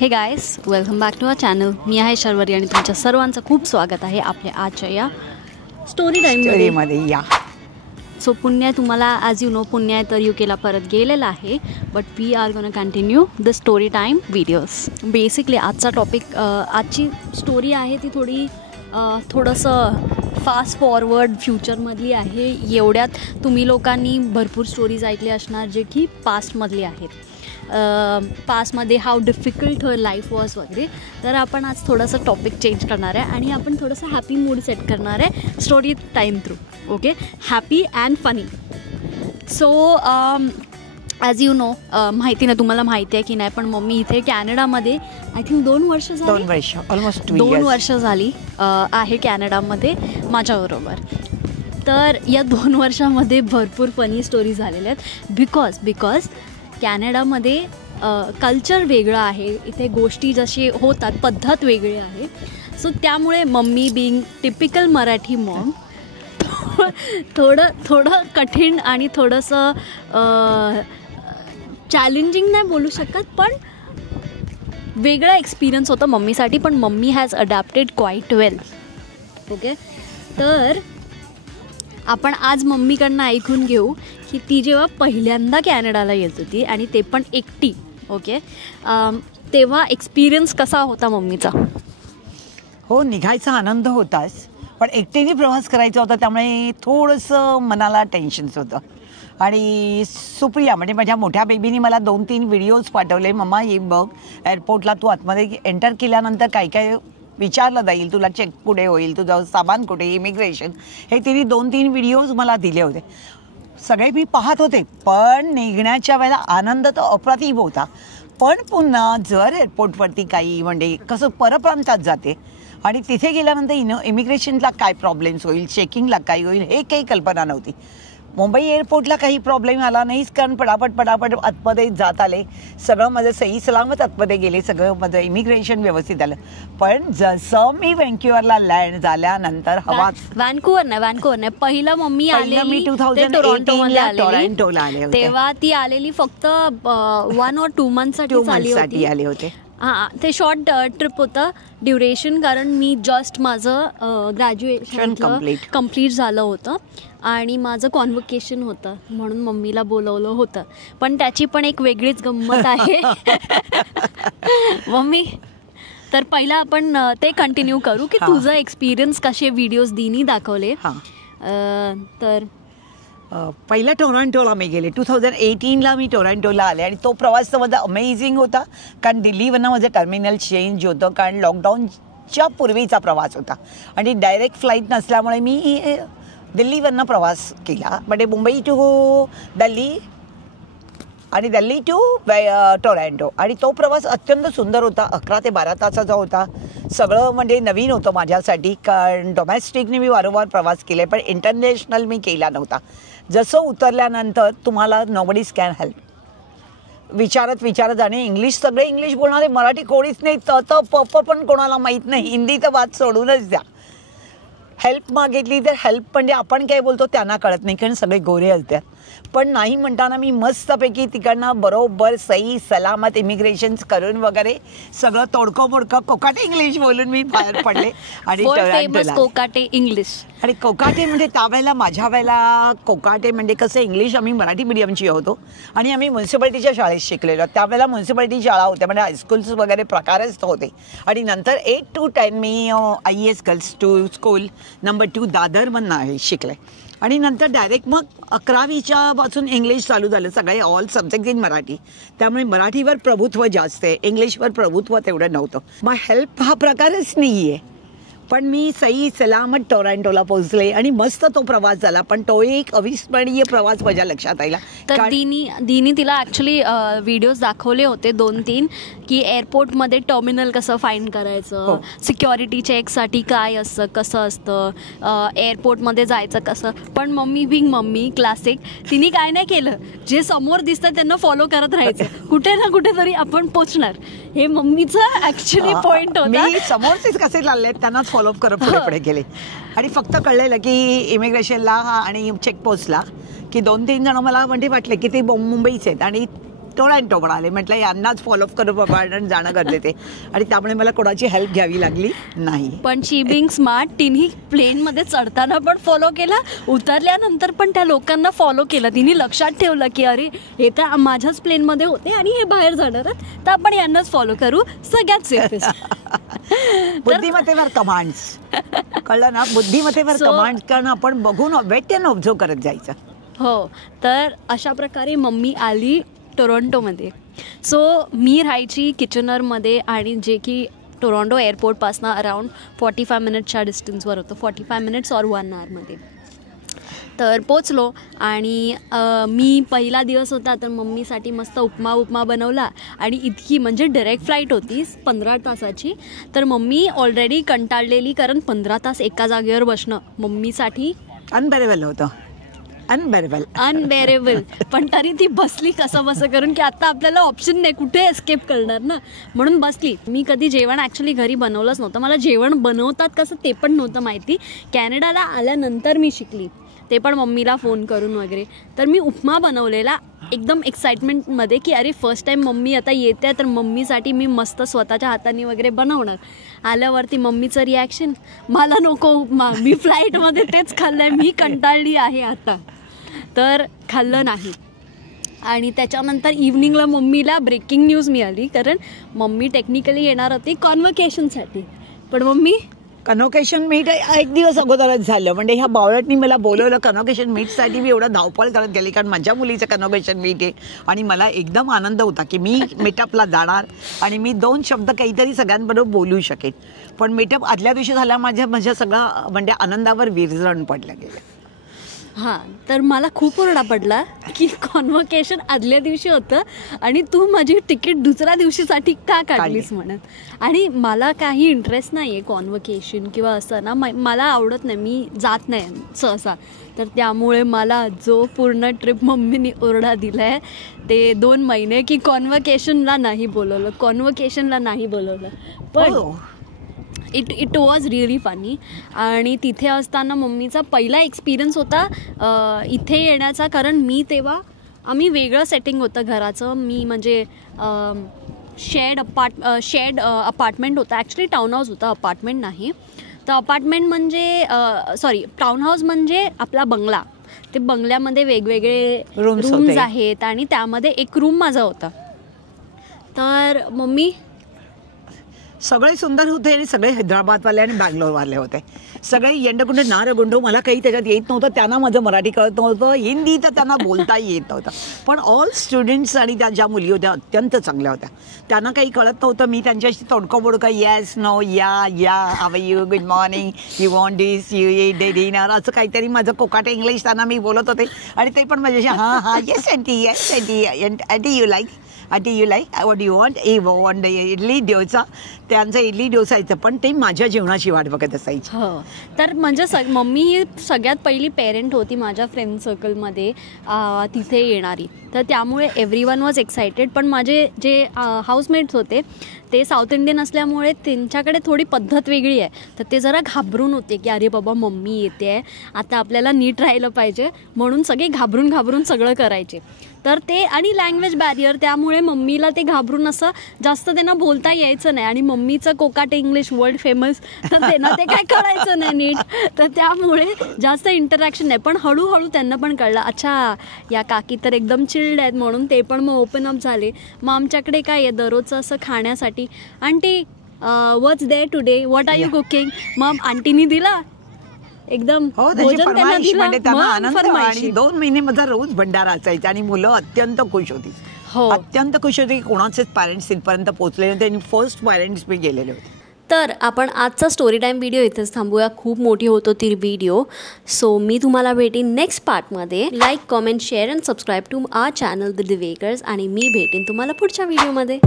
हे guys, welcome back to our channel. मी आहे शर्वरी आणि तुमच्या सर्वांचं खूप स्वागत आहे आपल्या आजच्या या स्टोरी टाईममध्ये. या सो पुण्या, तुम्हाला ॲज यू नो, पुण्या तर UK परत गेलेला आहे. But we are gonna continue the story time videos. Basically आजचा टॉपिक, आजची स्टोरी आहे ती थोडंसं फास्ट फॉरवर्ड फ्युचरमधली आहे. एवढ्यात तुम्ही लोकांनी भरपूर स्टोरीज ऐकले असणार जे की पास्टमधली आहेत. पास्टमध्ये how difficult her life was वगैरे. तर आपण आज थोडंसं टॉपिक चेंज करणार आहे आणि आपण थोडंसं हॅपी मूड सेट करणार आहे story time through. Okay, happy and funny. So as you know, माहिती ना तुम्हाला माहिती आहे की नाही, पण मम्मी इथे कॅनडामध्ये आय थिंक 2 वर्ष झाली, ऑलमोस्ट 2 वर्ष झाली आहे कॅनडामध्ये माझ्याबरोबर. तर या 2 वर्षामध्ये भरपूर फनी स्टोरी झालेल्या आहेत. बिकॉज कॅनडामध्ये कल्चर वेगळं आहे. इथे गोष्टी जशी होतात पद्धत वेगळी आहे. सो त्यामुळे mummy being typical Marathi mom थोडं कठीण आणि थोडंसं चॅलेंजिंग नाही बोलू शकत, पण वेगळा एक्सपिरियन्स होता मम्मीसाठी. पण mummy has adapted quite well. Okay, तर आपण आज मम्मीकडनं ऐकून घेऊ की ती जेव्हा पहिल्यांदा कॅनडाला येत होती आणि ते पण एकटी. ओके, तेव्हा एक्सपिरियन्स कसा होता मम्मीचा? हो, निघायचा आनंद होताच, पण एकटीने प्रवास करायचा होता, त्यामुळे थोडंसं मनाला टेन्शन्स होतं. आणि सुप्रिया म्हणजे माझ्या मोठ्या बेबीनी मला 2-3 व्हिडिओज पाठवले. मम्मा हे बघ, एअरपोर्टला तू आतमध्ये एंटर केल्यानंतर काय काय विचारलं जाईल, तुला चेक कुठे होईल, तुझं सामान कुठे, इमिग्रेशन, हे तिने 2-3 व्हिडिओज मला दिले होते. सगळे मी पाहत होते, पण निघण्याच्या वेळेला आनंद तर अप्रतिम होता. पण पुन्हा जर एअरपोर्टवरती काही म्हणजे कसं परप्रांतात जाते आणि तिथे गेल्यानंतर इमिग्रेशनला काय प्रॉब्लेम्स होईल, चेकिंगला काय होईल, हे काही कल्पना नव्हती. मुंबई एअरपोर्टला काही प्रॉब्लेम आला नाहीच, कारण पटापट आतमध्ये जात आले. सगळं माझं सही सलामत आतमध्ये गेले, सगळं माझं इमिग्रेशन व्यवस्थित आलं. पण जसं मी व्हँक्युव्हरला लँड झाल्यानंतर व्हॅन्कुव्हर नाही, पहिलं मम्मी आलेली 2018 आले, तेव्हा ती आलेली फक्त 1 or 2 मंथसाठी आले होते. हां, ते शॉर्ट ट्रिप होतं ड्युरेशन, कारण मी जस्ट माझं ग्रॅज्युएशन कम्प्लीट झालं होतं आणि माझं कॉन्व्होकेशन होतं, म्हणून मम्मीला बोलवलं होतं. पण त्याची पण एक वेगळीच गंमत आहे मम्मी. तर पहिला आपण ते कंटिन्यू करू की तुझं एक्सपिरियन्स कसे व्हिडिओज दिनी दाखवले. तर पहिला टोरंटोला मी गेले. 2018ला मी टोरंटोला आले आणि तो प्रवास तर माझा अमेझिंग होता, कारण दिल्लीवरनं माझं टर्मिनल चेंज होतं, कारण लॉकडाऊनच्या पूर्वीचा प्रवास होता आणि डायरेक्ट फ्लाईट नसल्यामुळे मी दिल्लीवरनं प्रवास केला. म्हणजे मुंबई टू दिल्ली आणि दिल्ली टू टोरंटो, आणि तो प्रवास अत्यंत सुंदर होता. 11 ते 12 तासाचा होता. सगळं म्हणजे नवीन होतं माझ्यासाठी, कारण डोमेस्टिकने मी वारंवार प्रवास केले, पण इंटरनॅशनल मी केला नव्हता. जसं उतरल्यानंतर तुम्हाला नोबडीज कॅन हेल्प, विचारत आणि इंग्लिश, सगळे इंग्लिश बोलणारे, मराठी कोणीच नाही. पप पण कोणाला माहीत नाही, हिंदी तर बात सोडूनच द्या. हेल्प मागितली तर हेल्प म्हणजे आपण काय बोलतो त्यांना कळत नाही, कारण सगळे गोरे असतात. पण नाही म्हणताना मी मस्तपैकी तिकडनं बरोबर सही सलामत इमिग्रेशन्स करून वगैरे सगळं तोडकं कोकाटे इंग्लिश बोलून मी बाहेर पडले. आणि कोकाटे इंग्लिश, आणि कोकाटे म्हणजे त्यावेळेला माझ्या वेळेला कोकाटे म्हणजे कसं, इंग्लिश आम्ही मराठी मीडियमची होतो आणि आम्ही म्युन्सिपाल्टीच्या शाळेत शिकलेलो. त्यावेळेला म्युन्सिपाल्टी शाळा होत्या, म्हणजे हायस्कूल्स वगैरे प्रकारच होते. आणि नंतर 8 to 10 me IAS girls school number 2 दादरमधनं शिकले. आणि नंतर डायरेक्ट मग 11वीच्या पासून इंग्लिश चालू झालं, सगळे ऑल सब्जेक्ट इन मराठी. त्यामुळे मराठीवर प्रभुत्व जास्त आहे, इंग्लिशवर प्रभुत्व तेवढं नव्हतं. मग हेल्प हा प्रकारच नाही आहे. पण मी सही सलामत टोरंटोला पोहोचले आणि मस्त तो प्रवास झाला. पण तो एक अविस्मरणीय प्रवास माझ्या लक्षात आला. तर दिनी तिला ॲक्च्युली व्हिडिओज दाखवले होते 2-3 की एअरपोर्टमध्ये टर्मिनल कसं फाईंड करायचं, सिक्युरिटी चेकसाठी काय असतं, कसं असतं, एअरपोर्टमध्ये जायचं कसं. पण मम्मी बिंग मम्मी क्लासिक, तिने काय नाही केलं, जे समोर दिसतं त्यांना फॉलो करत राहायचं, कुठे ना कुठेतरी आपण पोचणार. हे मम्मीचं ॲक्च्युली पॉईंट होता. मी समोरचेच कसे चालले त्यांनाच फॉलोअप करत पुढे गेले. आणि फक्त कळलेलं की इमिग्रेशनला आणि चेकपोस्टला की 2-3 जण मला म्हणजे वाटले की ते मुंबईचे आहेत, आणि टोरंटो म्हणाले. म्हटलं यांनाच फॉलोअप करू बाबा आणि जाणं गरजेचं आहे आणि त्यामुळे मला कोणाची हेल्प घ्यावी लागली नाही. पण शी बिंग स्मार्ट, तिने प्लेनमध्ये चढताना पण फॉलो केला, उतरल्यानंतर पण त्या लोकांना फॉलो केलं. तिने लक्षात ठेवलं की अरे हे तर माझ्याच प्लेनमध्ये होते आणि हे बाहेर जाणार आहेत, तर आपण यांनाच फॉलो करू, सगळ्यात सेफेस्ट. बुद्धिमत्तेवर कमांड्स, कळलं ना, बुद्धिमत्तेवर कमांड्स करणं, आपण बघून वेट अँड ऑब्झर्व करत जायचं. हो, तर अशा प्रकारे मम्मी आली टोरंटोमध्ये. सो मी राहायची किचनरमध्ये आणि जे की टोरंटो एअरपोर्टपासनं अराउंड 45 मिनिट्सच्या डिस्टन्सवर होतं, 45 मिनिट्स और 1 आवरमध्ये. तर पोचलो आणि मी पहिला दिवस होता तर मम्मीसाठी मस्त उपमा बनवला आणि इतकी म्हणजे डायरेक्ट फ्लाईट होती 15 तासाची. तर मम्मी ऑलरेडी कंटाळलेली, कारण 15 तास एका जागेवर बसणं मम्मीसाठी अनबेरेबल होतं. अनबेरेबल. पण तरी ती बसली कसं करून की आता आपल्याला ऑप्शन नाही, कुठे एस्केप करणार ना, म्हणून बसली. मी कधी जेवण ॲक्च्युली घरी बनवलंच नव्हतं, मला जेवण बनवतात कसं ते पण नव्हतं माहिती. कॅनडाला आल्यानंतर मी शिकली, ते पण मम्मीला फोन करून वगैरे. तर मी उपमा बनवलेला एकदम एक्साइटमेंटमध्ये की अरे फर्स्ट टाईम मम्मी आता येते तर मम्मीसाठी मी मस्त स्वतःच्या हाताने वगैरे बनवणार. आल्यावरती मम्मीचं रिॲक्शन, मला नको उपमा, मी फ्लाईटमध्ये तेच खाल्लं आहे, मी कंटाळली आहे आता. तर खाल्लं नाही. आणि त्याच्यानंतर इव्हनिंगला मम्मीला ब्रेकिंग न्यूज मिळाली, कारण मम्मी टेक्निकली येणार होती कॉन्व्होकेशनसाठी, पण मम्मी कन्व्होकेशन मीट 1 दिवस अगोदरच झालं. म्हणजे ह्या बावळटनी मला बोलवलं कन्व्होकेशन मीटसाठी. मी एवढं धावपळ करत गेली, कारण माझ्या मुलीचं कन्व्होकेशन मीट आहे आणि मला एकदम आनंद होता की मी मीटअपला जाणार आणि मी 2 शब्द काहीतरी सगळ्यांबरोबर बोलू शकेन. पण मीटअप आदल्या दिवशी झाला, माझ्या सगळं म्हणजे आनंदावर विरजण पडलं गेलं. हां, तर मला खूप ओरडा पडला की कॉन्व्होकेशन आदल्या दिवशी होतं आणि तू माझी तिकीट दुसऱ्या दिवशीसाठी का काढलीस म्हणत. आणि मला काही इंटरेस्ट नाही आहे कॉन्व्होकेशन किंवा असं ना, मला आवडत नाही, मी जात नाही सहसा. तर त्यामुळे मला जो पूर्ण ट्रिप मम्मीने ओरडा दिला आहे ते 2 महिने की कॉन्व्होकेशनला नाही बोलवलं. पण इट वॉज रिअली फनी. आणि तिथे असताना मम्मीचा पहिला एक्सपिरियन्स होता इथे येण्याचा, कारण मी तेव्हा आम्ही वेगळं सेटिंग होतं घराचं. मी म्हणजे शेड अपार्टमेंट होता, ॲक्च्युली टाऊन हाऊस होता, अपार्टमेंट नाही. तर अपार्टमेंट म्हणजे टाऊन हाऊस म्हणजे आपला बंगला. ते बंगल्यामध्ये वेगवेगळे रूम्स आहेत आणि त्यामध्ये एक रूम माझा होता. तर मम्मी सगळे सुंदर होते आणि सगळे हैदराबादवाले आणि बँगलोरवाले होते. सगळे येंडकुंड नारगुंड. मला काही त्याच्यात येत नव्हतं, त्यांना माझं मराठी कळत नव्हतं, हिंदी तर त्यांना बोलता येत नव्हतं. पण ऑल स्टुडंट्स आणि त्या ज्या मुली होत्या अत्यंत चांगल्या होत्या. त्यांना काही कळत नव्हतं, मी त्यांच्याशी तोडकं बोडकं येस नो या how you, good morning, you want this, you eat dinner, असं काहीतरी माझं कोकाटे इंग्लिश त्यांना मी बोलत होते आणि ते पण माझ्याशी हां yes aunty, yes aunty, aunty you like, aunty you like, what you want idli dosa. त्यांचं इडली डोसायचं, पण ते माझ्या जेवणाची वाट बघत असायची. हो, तर म्हणजे मम्मी ही सगळ्यात पहिली पेरेंट होती माझ्या फ्रेंड सर्कलमध्ये तिथे येणारी. तर त्यामुळे एव्हरीवन वॉज एक्सायटेड. पण माझे जे हाऊसमेट्स होते ते साऊथ इंडियन असल्यामुळे त्यांच्याकडे थोडी पद्धत वेगळी आहे. तर ते जरा घाबरून होते की अरे बाबा मम्मी येते आहे, आता आपल्याला नीट राहिलं पाहिजे, म्हणून सगळे घाबरून सगळं करायचे. तर ते आणि लँग्वेज बॅरियर, त्यामुळे मम्मीला ते घाबरून असं जास्त त्यांना बोलता यायचं नाही. आणि मम्मीचं कोकाटे इंग्लिश वर्ल्ड फेमस, तर त्यांना ते काय कळायचं नाही नीट. तर त्यामुळे जास्त इंटरॅक्शन नाही. पण हळूहळू त्यांना पण कळलं, अच्छा या काकी तर एकदम चिल्ड आहेत, म्हणून ते पण मग ओपन अप झाले. मग आमच्याकडे काय आहे दररोजचं असं खाण्यासाठी, aunty what's there today, what are you cooking. मग आंटीनी दिला एकदम भोजन त्यांना दिलं, आणि 2 महिने माझा रोज भंडारा असायचा आणि मुलं अत्यंत खुश होती. अत्यंत खुश होती. कोणाचेच पॅरेंट्स इथपर्यंत पोहोचले नव्हते आणि फर्स्ट पॅरेंट्स मी गेलेले होते. तर आपण आजचा स्टोरी टाईम व्हिडिओ इथेच थांबूया, खूप मोठी होत होती व्हिडिओ. सो मी तुम्हाला भेटेन नेक्स्ट पार्टमध्ये. Like, comment, share and subscribe to our channel the Divekars. आणि मी भेटेन तुम्हाला पुढच्या व्हिडिओमध्ये.